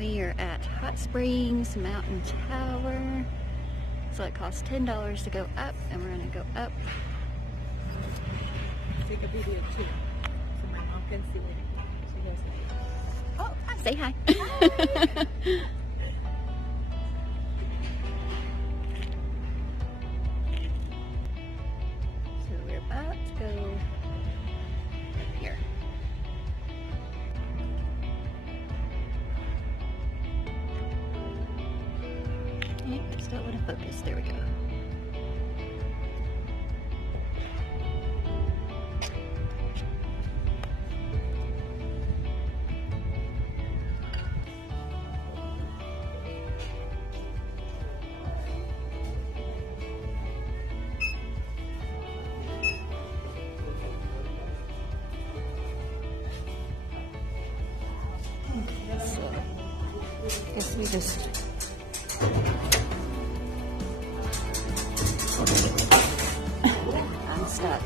We are at Hot Springs Mountain Tower. So it costs $10 to go up, and we're gonna go up. Take a video too, so my mom can see it. She goes like, Oh, hi, say hi. So we're about to go here. Yep, still want to focus. There we go. So, I guess we just I'm stuck.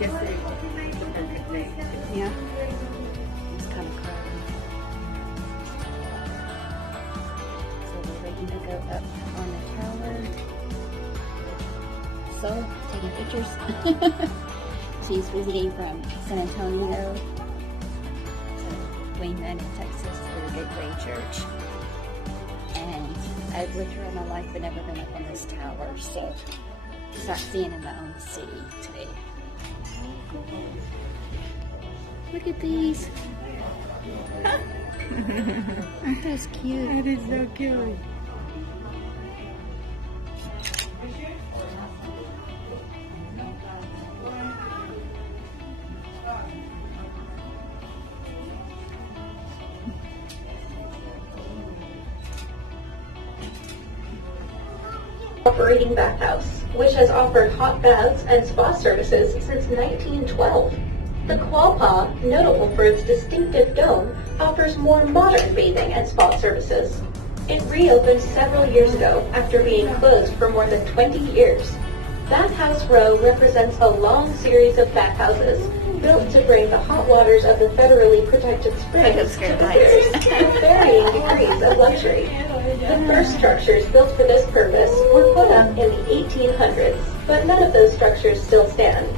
yesterday was the perfect day. Yeah. It's kind of crowded. So we're ready to go up on the tower. So, taking pictures. She's visiting from San Antonio. So, we met in Texas for the Gateway Church. And I've lived here all my life but never been up on this tower. So, sightseeing in my own city today. Look at these. Aren't those cute? That is so cute. Operating bathhouse, which has offered hot baths and spa services since 1912. The Quapaw, notable for its distinctive dome, offers more modern bathing and spa services. It reopened several years ago after being closed for more than 20 years. Bathhouse Row represents a long series of bathhouses built to bring the hot waters of the federally protected springs to visitors with varying degrees of luxury. The first structures built for this purpose were put up in the 1800s, but none of those structures still stand.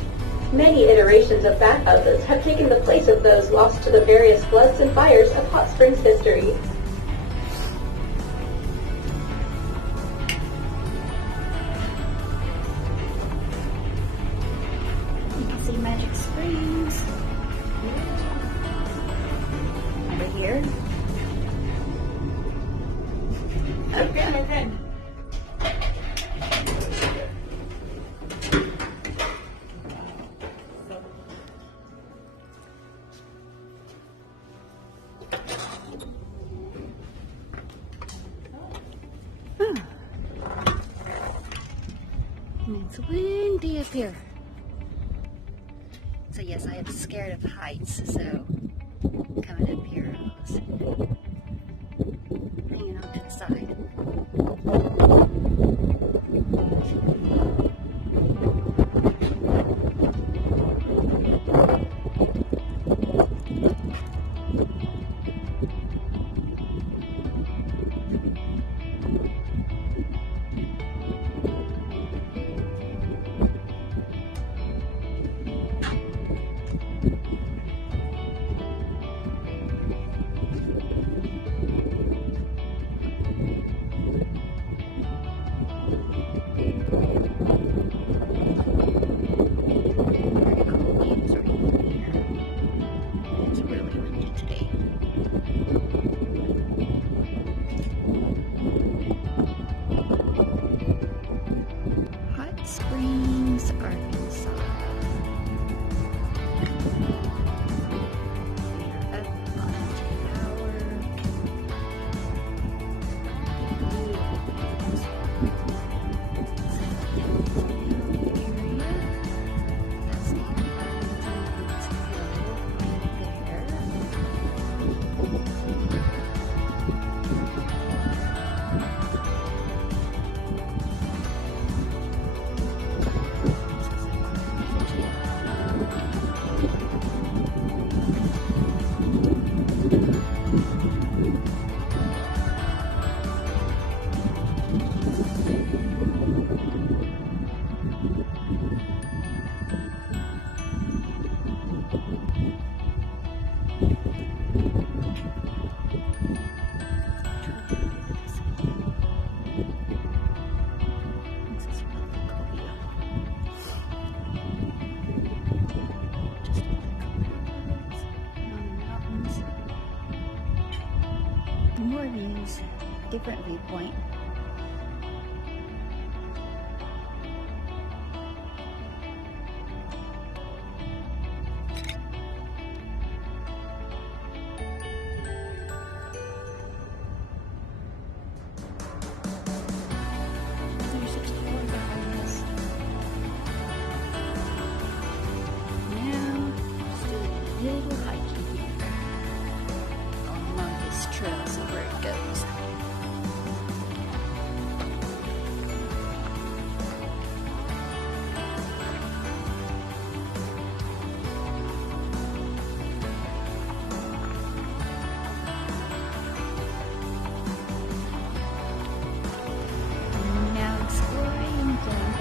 Many iterations of bathhouses have taken the place of those lost to the various floods and fires of Hot Springs history. You can see Magic Springs. Over here. Okay, my friend. And it's windy up here. So yes, I am scared of heights, so coming up here, I was hanging on to the side. mountains, different viewpoint. There's a tower behind us. Now, just doing a little hiking here along this trail, see where it goes. Now exploring downtown.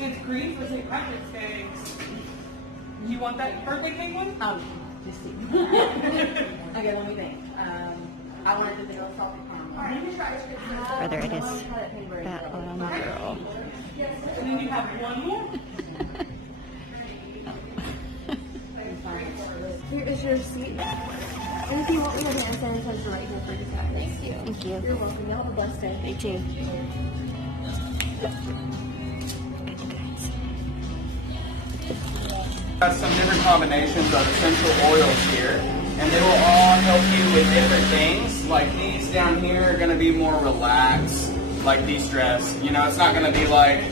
It's green for St. Patrick's Day. Do you want that birthday cake one? Just see. Okay, let me think. I wanted the vanilla salted caramel. Whether it is that little girl. And then you have one more. Here is your receipt. And if you want, we have hand sanitizer right here for you guys. Thank you. Thank you. You're welcome. Y'all have a blessed day. You too. Got some different combinations of essential oils here, and they will all help you with different things. Like these down here are going to be more relaxed, like de-stress. You know, it's not going to be like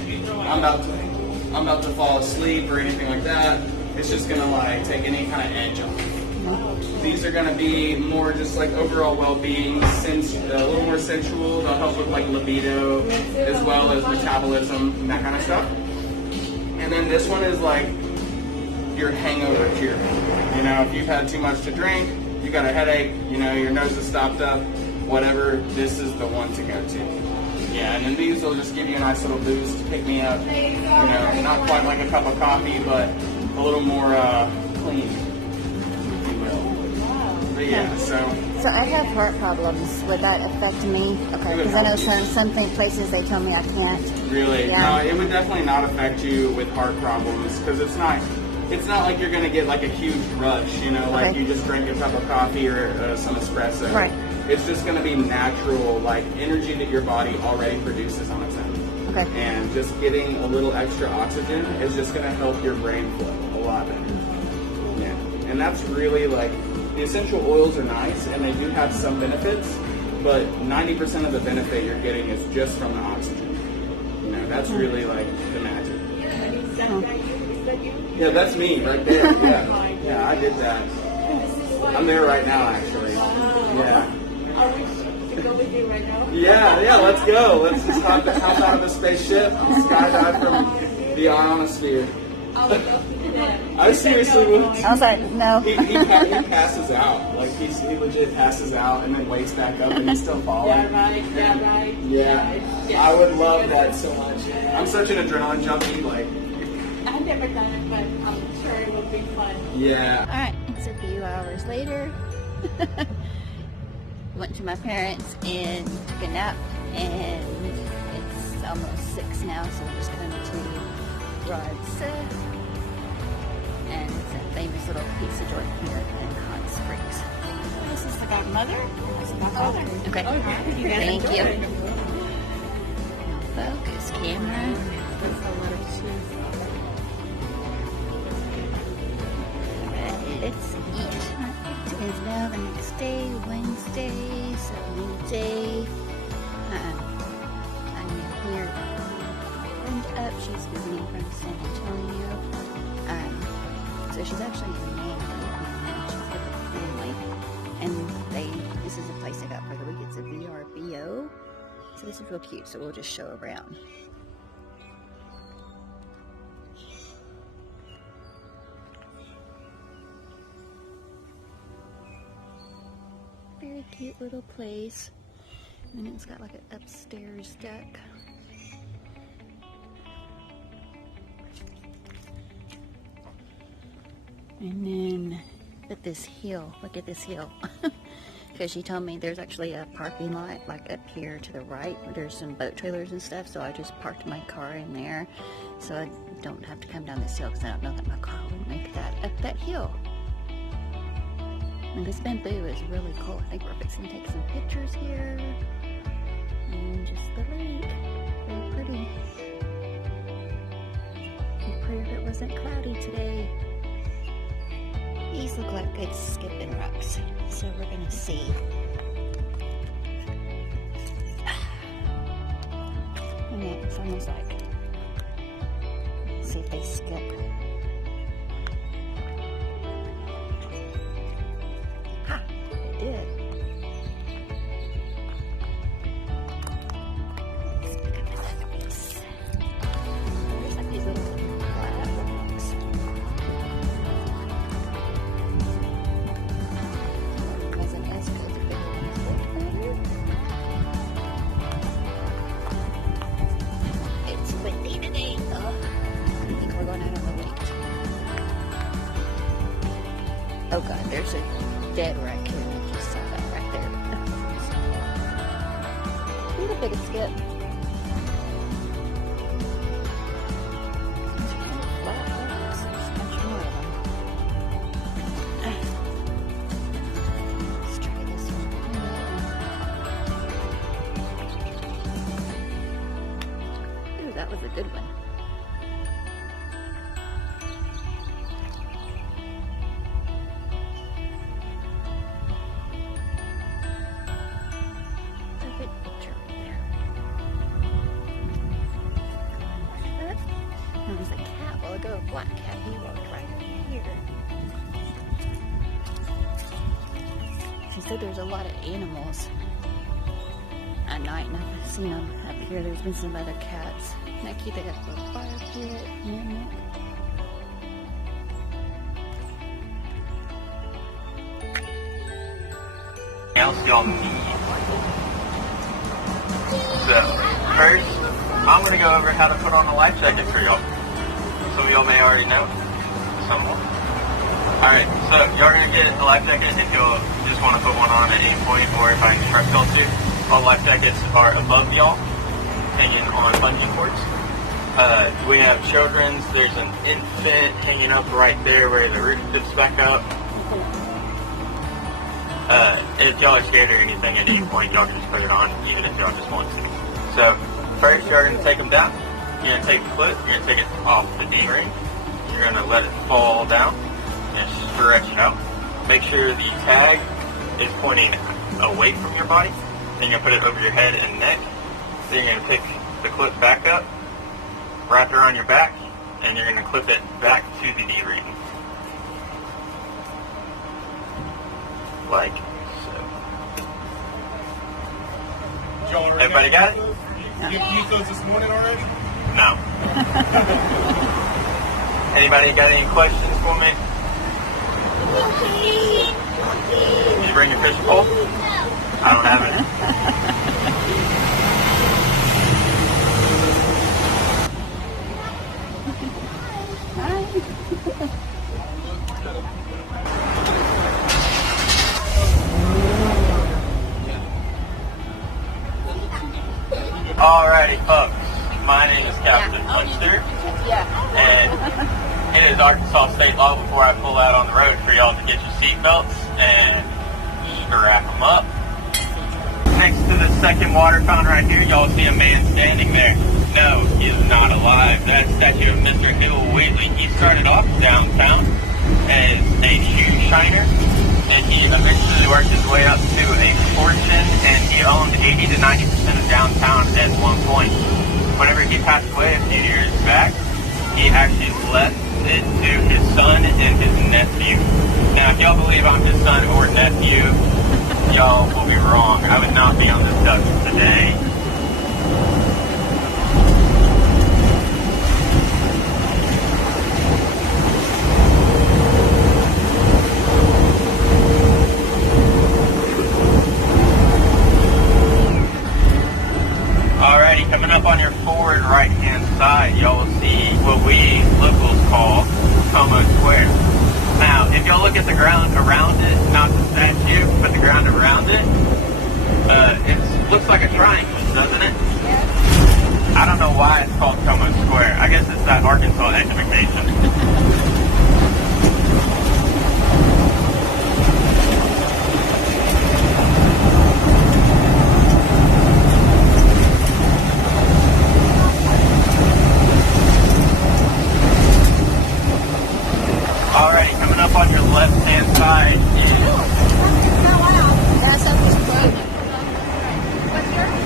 I'm about to fall asleep or anything like that. It's just going to like take any kind of edge off. These are going to be more just like overall well-being, a little more sensual. They'll help with like libido as well as metabolism and that kind of stuff. And then this one is like your hangover cure. You know, if you've had too much to drink, you got a headache, you know, your nose is stopped up, whatever, this is the one to go to. Yeah, and then these will just give you a nice little boost, pick me up. You know, not quite like a cup of coffee, but a little more clean, if you will. But yeah, so I have heart problems. Would that affect me? Okay, because I know some places they tell me I can't. really, Yeah. no, it would definitely not affect you with heart problems because it's not like you're going to get like a huge rush, you know, like Okay. you just drank a cup of coffee or some espresso. Right. It's just going to be natural, like energy that your body already produces on its own. Okay. And just getting a little extra oxygen is just going to help your brain flow a lot better. Yeah. And that's really like, the essential oils are nice and they do have some benefits, but 90% of the benefit you're getting is just from the oxygen. You know, that's really like the magic. Yeah, that's me right there. Yeah, yeah, I did that. I'm there right now, actually. Yeah. To go with you right now? Yeah, let's go. Let's just hop out of the spaceship and skydive from the ionosphere. I seriously would. I was like, no. He passes out. Like, he legit passes out and then wakes back up and he's still falling. Yeah, right. Yeah. I would love that so much. I'm such an adrenaline junkie. Like, I've never done it, but I'm sure it will be fun. yeah. All right, it's a few hours later. Went to my parents and took a nap, and it's almost 6 now, so we're just going to Rodsa. And it's a famous little pizza joint here in Hot Springs. This is the godmother. This is my father. Okay. Thank you. Now focus, camera. That's a lot of cheese. Let's eat. It is now the next day, Wednesday, so Wednesday. I'm here. Friend up. She's visiting from San Antonio. So she's actually in Maine. She's with a family, and this is a place I got for the week. It's a VRBO. So this is real cute. So we'll just show around. Very cute little place. And it's got like an upstairs deck. And then But this hill, look at this hill. Because she told me there's actually a parking lot like up here to the right where there's some boat trailers and stuff, so I just parked my car in there so I don't have to come down this hill because I don't know that my car would make that up that hill. And this bamboo is really cool. I think we're fixing to take some pictures here. And just the lake. Very pretty. I'd pray if it wasn't cloudy today. These look like good skipping rocks, so we're gonna see. And it's almost like, let's see if they skip. Ha! They did. Let's pick up that piece. There's like these little flat rocks. It's windy today, though. I think we're going out on the lake. Oh god, there's a dead raccoon. I just saw that right there. A little bit of skip. These are kind of flat rocks. There's a bunch more of them. Let's try this one. Ooh, that was a good one. Perfect picture right there. There was a cat while ago, a black cat. He walked right over here. She said there's a lot of animals at night, and I've seen them up here. There's been some other cats. Nikki, they got a little fire pit. Hammock. Else y'all need. So, first, I'm going to go over how to put on a life jacket for y'all. Some of y'all may already know. Some won't. Alright, so y'all are going to get a life jacket if you just want to put one on at any point, or if I instruct y'all to. All life jackets are above y'all, hanging on bungee cords. We have children's. There's an infant hanging up right there where the roof tips back up. If y'all are scared or anything at any point, y'all can just put it on, even if y'all just want to. So, first you're going to take them down. You're going to take the clip, you're going to take it off the D-ring. You're going to let it fall down and stretch it out. Make sure the tag is pointing away from your body. Then you're going to put it over your head and neck. Then you're going to pick the clip back up, wrap it around your back, and you're going to clip it back to the D-ring. Like so. Everybody got it? You used those this morning already? No. Anybody got any questions for me? Did you bring your fishing pole? I don't have it. Alrighty, folks. My name is Captain Munster, and it is Arkansas state law before I pull out on the road for y'all to get your seatbelts and strap them up. Next to the second water fountain right here, y'all see a man standing there. No, he is not alive. That's a statue of Mr. Hill Whately. He started off downtown as a shoe shiner, and he eventually worked his way up to a fortune, and he owned 80 to 90% of downtown at one point. Whenever he passed away a few years back, he actually left it to his son and his nephew. Now, if y'all believe I'm his son or nephew, y'all will be wrong. I would not be on this duck today. Alrighty, coming up on your forward right-hand side, y'all will see what we locals call Como Square. Now, if y'all look at the ground that Arkansas education. Alrighty, coming up on your left-hand side is That's up this road. What's yours?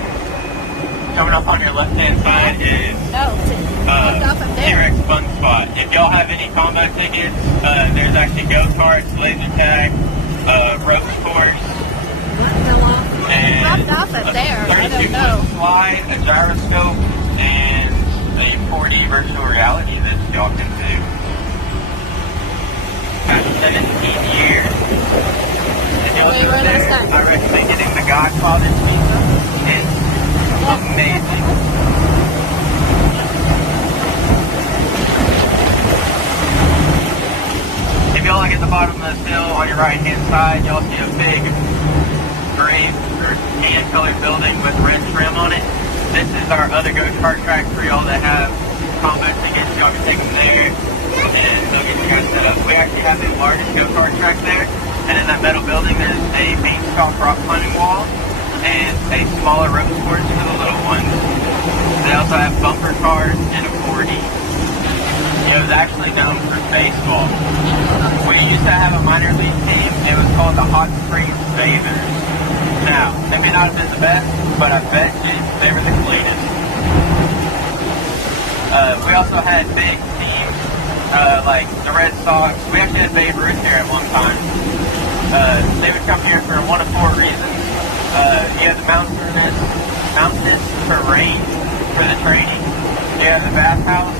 coming up on your left-hand side is No, it's off up there. T-Rex Fun Spot. If y'all have any combat tickets, there's actually go-karts, laser tag, ropes course, and Dropped off up there. I don't 32-foot know. slide, a gyroscope, and a 4D virtual reality that y'all can do. After 17 years. If y'all Wait, go where there, is that? I recommend getting the Godfather's pizza. It's amazing. If y'all look at the bottom of this hill on your right hand side, y'all see a big gray or tan colored building with red trim on it. This is our other go-kart track for y'all that have combat tickets. Y'all can take them there and they'll get you guys set up. We actually have the largest go-kart track there, and in that metal building there's a beanstalk rock climbing wall and a smaller rope course for the little ones. They also have bumper cars and a 4D. It was actually known for baseball. We used to have a minor league team. It was called the Hot Springs Bathers. Now, they may not have been the best, but I bet you they were the cleanest. We also had big teams like the Red Sox. We actually had Babe Ruth here at one time. They would come here for one of four reasons. You had the mountainous terrain for the training. You have the bathhouse,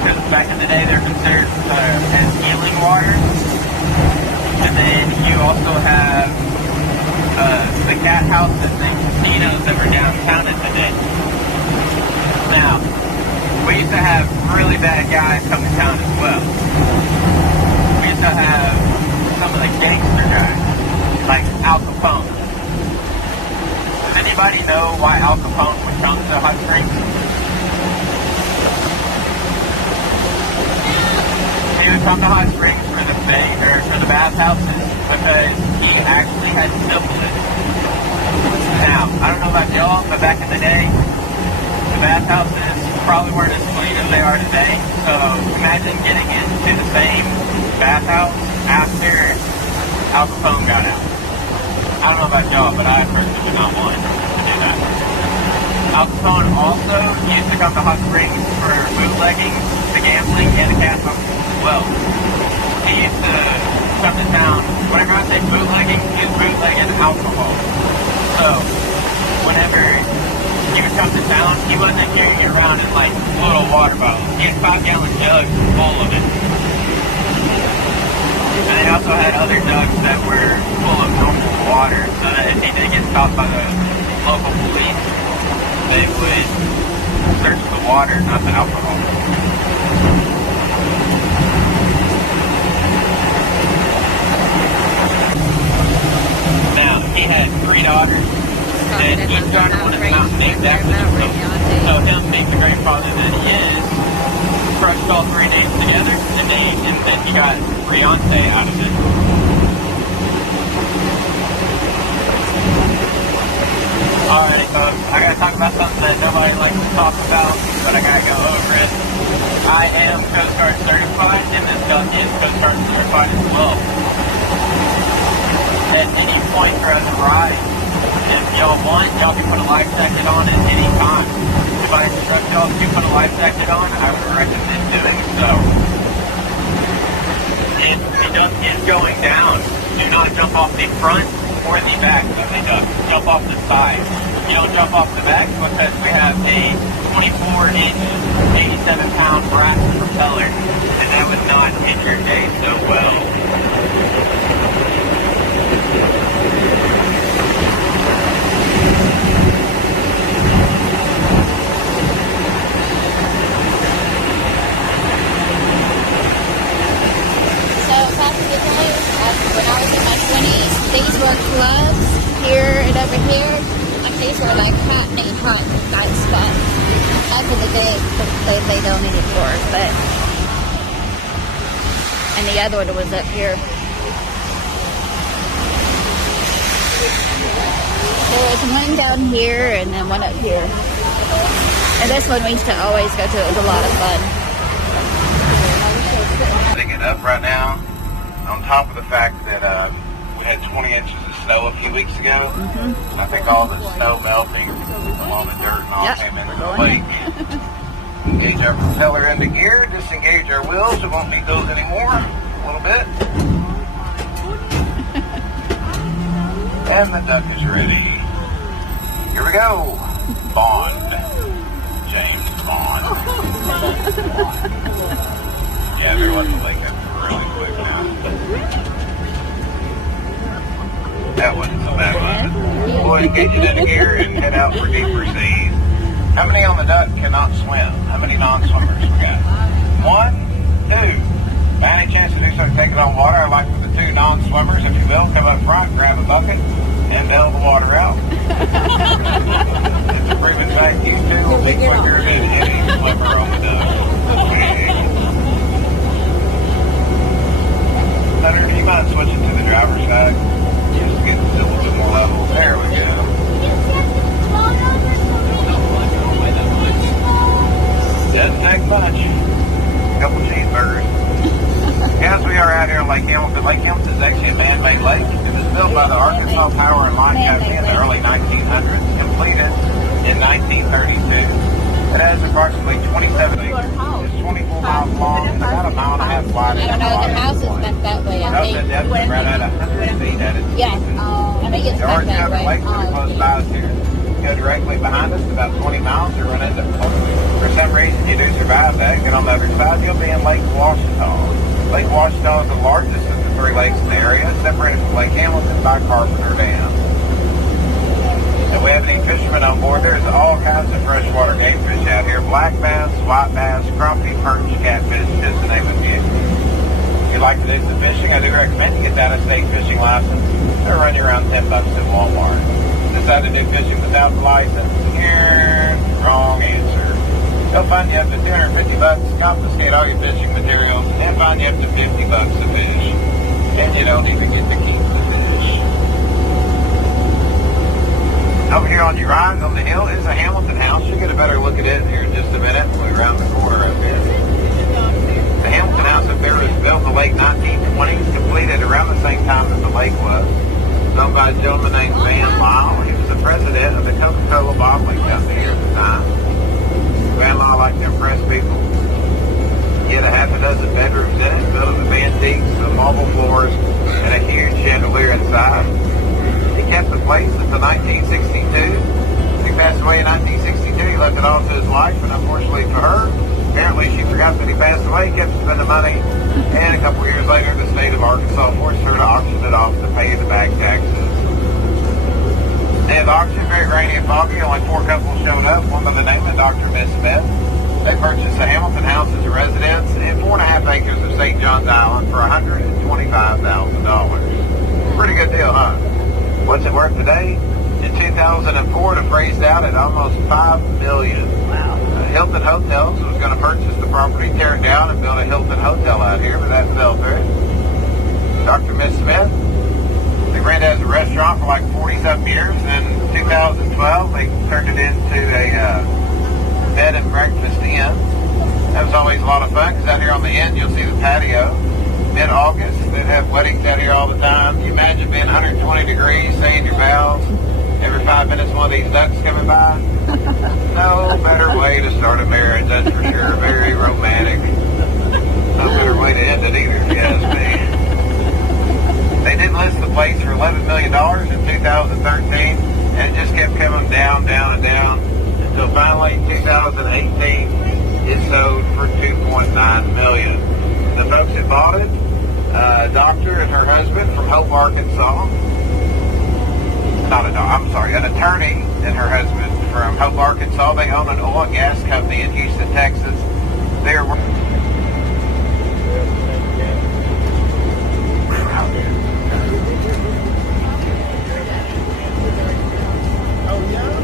because back in the day they're considered as healing water. And then you also have the cat house and the casinos that were downtown at the day. Now, we used to have really bad guys come to town as well. We used to have some of the gangster guys, like Al Capone. Does anybody know why Al Capone would come to Hot Springs? He would come to Hot Springs for the bathhouses because he actually had syphilis. Now, I don't know about y'all, but back in the day, the bathhouses probably weren't as clean as they are today. So imagine getting into the same bathhouse after Al Capone got out. I don't know about y'all, but I personally would not want to do that. Al Capone also used to come to Hot Springs for bootlegging, the gambling, and the cat houses as well. He used to come to town, whenever I say bootlegging, he was bootlegging alcohol. So, whenever he would come to town, he wasn't carrying it around in like little water bottles. He had 5-gallon jugs full of it. And they also had other jugs that were full of normal water, so that if he did get stopped by the local police, they would search the water, not the alcohol. Now, he had 3 daughters, and each daughter wanted the mountain named after themselves. So him being the great father that he is, crushed all 3 names together and then he got Beyonce out of it. Alrighty folks, I gotta talk about something that nobody likes to talk about, but I gotta go over it. I am Coast Guard certified, and this gun is Coast Guard certified as well. At any point throughout the ride, if y'all want, y'all can put a life jacket on at any time. If I instruct y'all to put a life jacket on, I would recommend doing so. If the duck is going down, do not jump off the front or the back of the duck. Jump off the side. You don't jump off the back because we have a 24-inch, 87-pound brass propeller, and that would not hit your day so well. So back in the day, when I was in my 20s, these were clubs here and over here. I These were like hot spots back in the day, but they don't anymore. But and the other one was up here. There was one down here and then one up here. And this one we used to always go to. It was a lot of fun. Putting it up right now, on top of the fact that we had 20 inches of snow a few weeks ago. I think all the snow melting along the dirt and all came into the lake. Engage our propeller into gear, disengage our wheels. We won't need those anymore. A little bit. And the duck is ready. Here we go. Bond. James Bond. Yeah, they're letting the lake up really quick now. That wasn't so bad, was it? We'll engage it into gear and head out for deeper seas. How many on the duck cannot swim? How many non-swimmers we got? 1, 2. By any chance to do something, take it on water, I'd like for the 2 non-swimmers, if you will, come up front, grab a bucket, and bail the water out. It's a proven fact, you 2 will be quicker than any swimmer on the duck. Hunter, do you mind switching to the driver's side? Just to get a little bit more level. There we go. Doesn't take much. A couple cheeseburgers. Yes, we are out here in Lake Hamilton. Lake Hamilton is actually a man-made lake. It was built by the Arkansas Power and Light Company in the early 1900s, completed in 1932. It has approximately 27 acres. It's 24 miles long and about a mile and a half wide. I don't know, the house is back that way, I think. The depth is right at 100 feet at its Yeah, deepest. I think it's The back Orange that County way. Lakes are close by us here. Go directly behind us, about 20 miles, to run into For some reason, you do survive that. Get on the other side, you'll be in Lake Washita. Lake Washita is the largest of the 3 lakes in the area, separated from Lake Hamilton by Carpenter Dam. And we have any fishermen on board. There's all kinds of freshwater game fish out here. Black bass, white bass, crappie, perch, catfish, just to name a few. If you'd like to do some fishing, I do recommend you get that state fishing license. They'll run you around $10 at Walmart. Decide to do fishing without the license? Wrong answer. They'll fine you up to $250, confiscate all your fishing materials, and fine you up to $50 a fish. And you don't even get to keep the fish. Over here on your right on the hill is a Hamilton house. You'll get a better look at it here in just a minute. We're around the corner up there. The Hamilton house up there was built in the late 1920s, completed around the same time as the lake was. Owned by a gentleman named Van Lyle. He was the president of the Coca-Cola bottling company at the time. Van Lyle liked to impress people. He had a half a dozen bedrooms in it, built with antiques, some marble floors, and a huge chandelier inside. He kept the place until 1962. He passed away in 1962. He left it all to his wife, and unfortunately for her, apparently she forgot that he passed away, kept spending money, and a couple years later, the state of Arkansas forced her to auction it off to pay the back taxes. Day of the auction, very rainy and foggy. Only 4 couples showed up, one by the name of Dr. Miss Smith. They purchased the Hamilton house as a residence and 4.5 acres of St. John's Island for $125,000. Pretty good deal, huh? What's it worth today? In 2004, it appraised out at almost $5 million. Wow. Hilton Hotels was going to purchase the property, tear it down, and build a Hilton Hotel out here, but that fell through. Dr. Miss Smith, they ran it as a restaurant for like 40-something years. In 2012, they turned it into a bed and breakfast inn. That was always a lot of fun, because out here on the end, you'll see the patio. Mid-August, they'd have weddings out here all the time. You imagine being 120 degrees, saying your vows. Every 5 minutes, one of these ducks coming by. No better way to start a marriage, that's for sure. Very romantic. No better way to end it either, if you ask me. They did list the place for $11 million in 2013, and it just kept coming down, down, and down, until finally, in 2018, it sold for $2.9 million. The folks that bought it, a doctor and her husband from Hope, Arkansas. An attorney and her husband from Hope, Arkansas. They own an oil and gas company in Houston, Texas. They're Oh, yeah.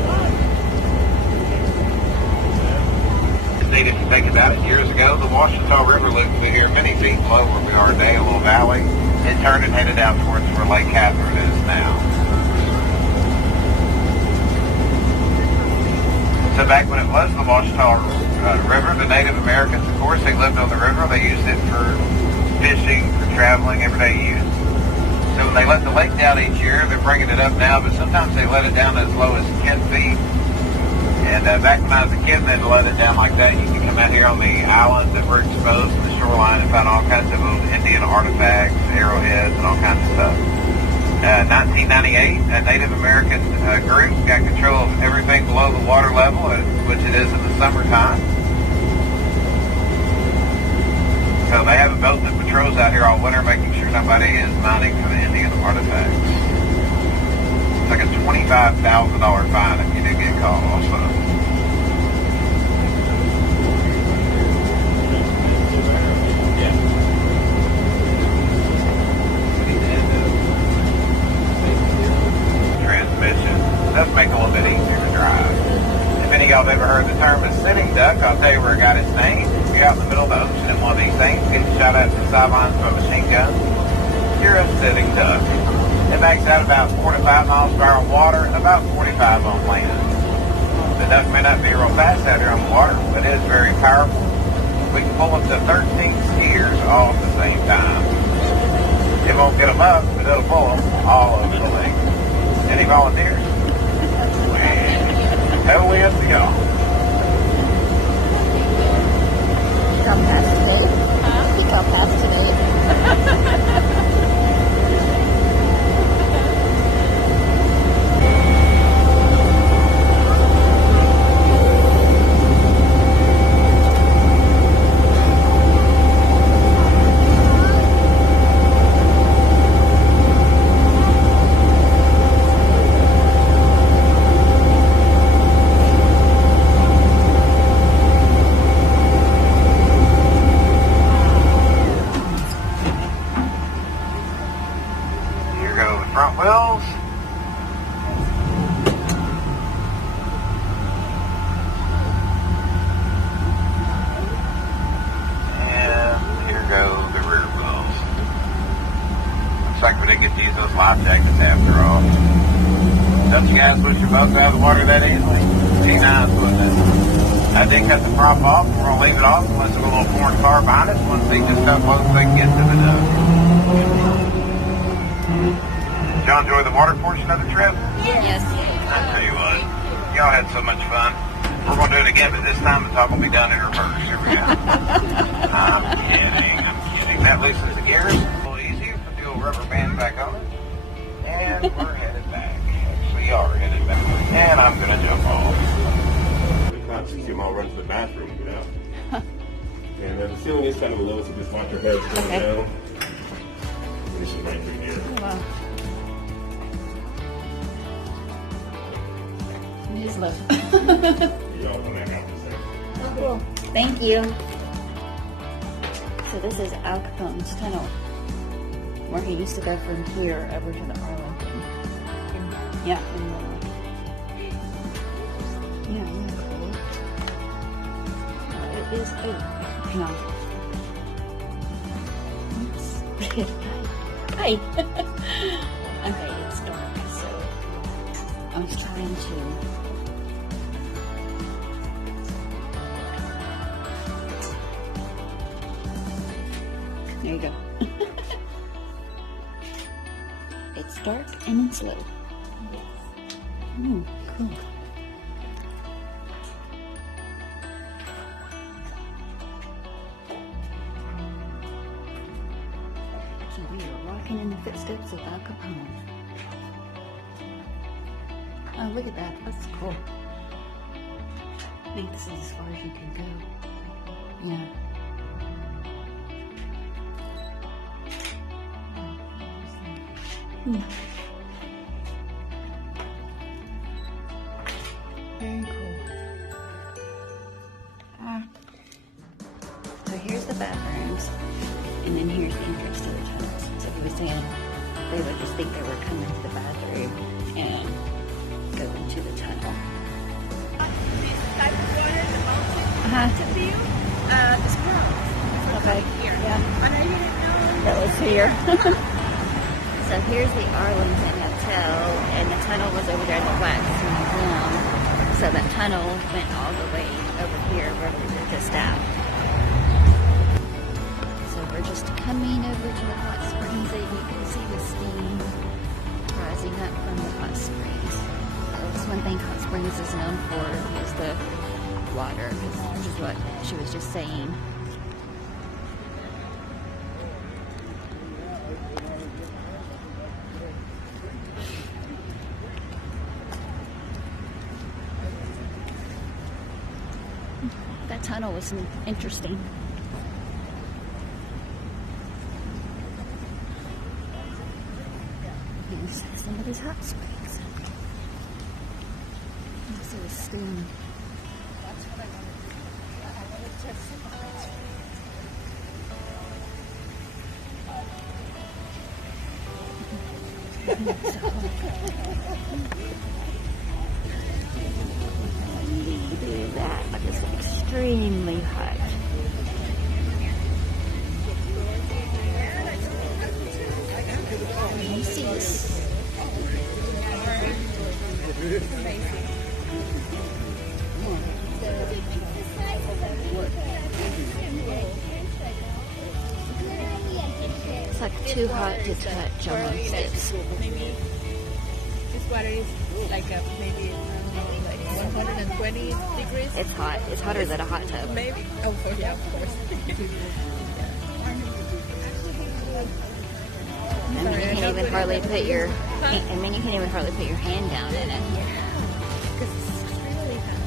made it to take it out years ago. The Washita River loop through here many feet below where we are today, a little valley. It turned and headed out towards where Lake Catherine is now. So back when it was the Washita River, the Native Americans, of course, they lived on the river. They used it for fishing, for traveling, everyday use. So when they let the lake down each year, they're bringing it up now, but sometimes they let it down as low as 10 feet. And back when I was a kid, they'd let it down like that. You can come out here on the islands that were exposed to the shoreline and find all kinds of Indian artifacts, arrowheads, and all kinds of stuff. 1998, a Native American group got control of everything below the water level, which it is in the summertime. So they have a boat that patrols out here all winter, making sure nobody is mining for the Indian artifacts. It's like a $25,000 fine if you do get caught also. Transmission does make it a little bit easier to drive. If any of y'all have ever heard the term a sitting duck, I'll tell you where it got its name. If you're out in the middle of the ocean and one of these things gets shot out to the sidelines from a machine gun, you're a sitting duck. It makes out about 4 to 5 miles per hour on water and about 45 on land. The duck may not be real fast out here on the water, but it is very powerful. We can pull up to 13 skiers all at the same time. It won't get them up, but it'll pull them all over the lake. Any volunteers? Totally up to y'all. I'll pass today. I think I'll pass today. Front wheels. And here go the rear wheels. Looks like we didn't get to use those life jackets after all. Don't you guys push your boats out of the water that easily? Be nice, wouldn't it? I did cut the prop off. We're going to leave it off unless there's a little foreign car behind us. Once they just how close they can get to the duck. Did y'all enjoy the water portion of the trip? Yes. I tell you what, y'all had so much fun. We're going to do it again, but this time it's all going to be done in reverse. Here we go. I'm kidding. That loosens the gears. A little easier. Put the old rubber band back on it. And we're headed back. Actually, y'all are headed back. And I'm going to jump off. The clock 60 mile run to the bathroom, you know. And the ceiling is kind of low, so just watch your head going down. This is right through here. Oh, wow. It is low. Y'all come back out in a second. Oh, cool. Thank you. So this is Al Capone's tunnel, where he used to go from here over to the Arlington. Yeah. Yeah, cool. It is. Oh, hang on. Oops. Hi. Okay, it's dark, so I was trying to. There you go. It's dark and it's low. Cool. So we are walking in the footsteps of Al Capone. Oh, look at that. That's cool. I think this is as far as you can go. Yeah. Very cool. So here's the bathrooms, and then here's the entrance to the tunnels. So he was saying they would just think they were coming to the bathroom and go into the tunnel. These type of water, the mountain, to view. Okay. Yeah. That was here. So here's the Arlington Hotel, and the tunnel was over there in the wax museum. So that tunnel went all the way over here where we were just at. So we're just coming over to the hot springs, and you can see the steam rising up from the hot springs. That's one thing hot springs is known for, is the water, which is what she was just saying. That tunnel was interesting. Here's some of these hot springs. You see the steam. That is extremely hot. You see this? It's like too hot to touch almost. Maybe this water is like maybe 120 degrees. It's hot. It's hotter than a hot tub. Maybe. Oh, yeah, of course. I mean, you can't even hardly put your. You can't even hardly put your hand down in it. Because it's really hot.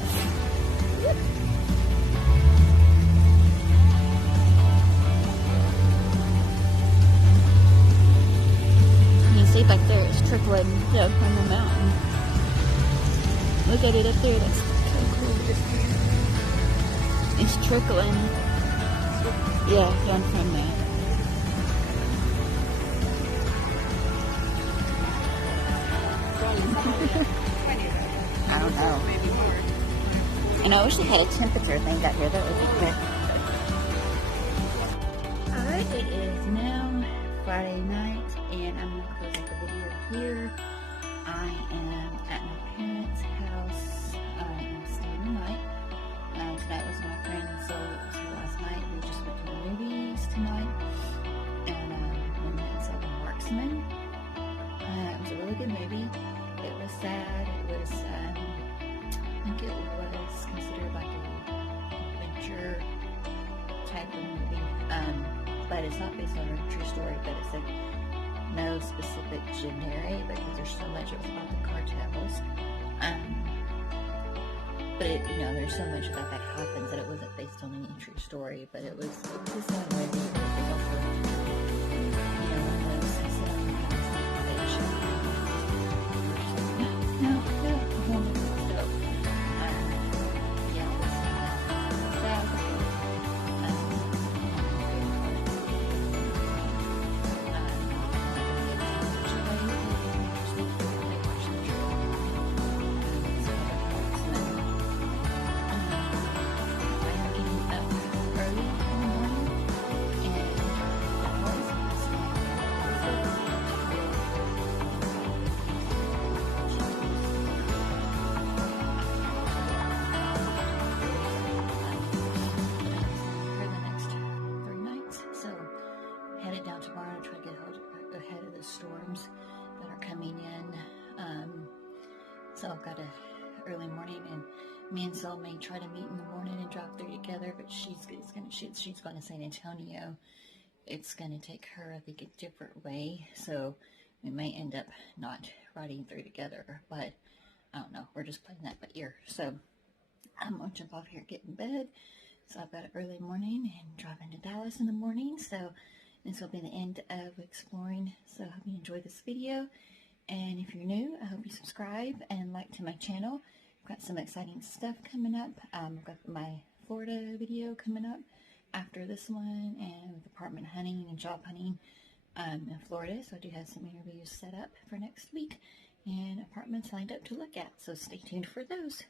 You see back there, it's trickling down from the mountain. Look at it up there. That's so cool. It's trickling. Yeah, down from there. I don't know. And I wish they had a temperature thing out here. That would be good. Alright, it is now Friday night, and I'm going to close out the video here. I am at my parents' house. I'm staying the night. Tonight was my friend, so it was her last night. We just went to the movies tonight, and we went and saw The Marksman. It was a really good movie. It was sad. It was, I think it was considered like an adventure type of movie. But it's not based on a true story, but it's like no specific genre because there's so much. It was about the cartels. But it, there's so much about that happens that it wasn't based on any true story. But it was a sad movie. It was also, one of those storms that are coming in. So I've got a early morning, and me and Sol may try to meet in the morning and drive through together, but she's going to San Antonio. It's going to take her, I think, a different way, so we may end up not riding through together, but I don't know. We're just playing that by ear. So I'm going to jump off here and get in bed. So I've got an early morning and driving to Dallas in the morning, so this will be the end of exploring. So I hope you enjoyed this video, and if you're new, I hope you subscribe and like to my channel. I've got some exciting stuff coming up. I've got my Florida video coming up after this one, and with apartment hunting and job hunting in Florida. So I do have some interviews set up for next week and apartments lined up to look at, so stay tuned for those.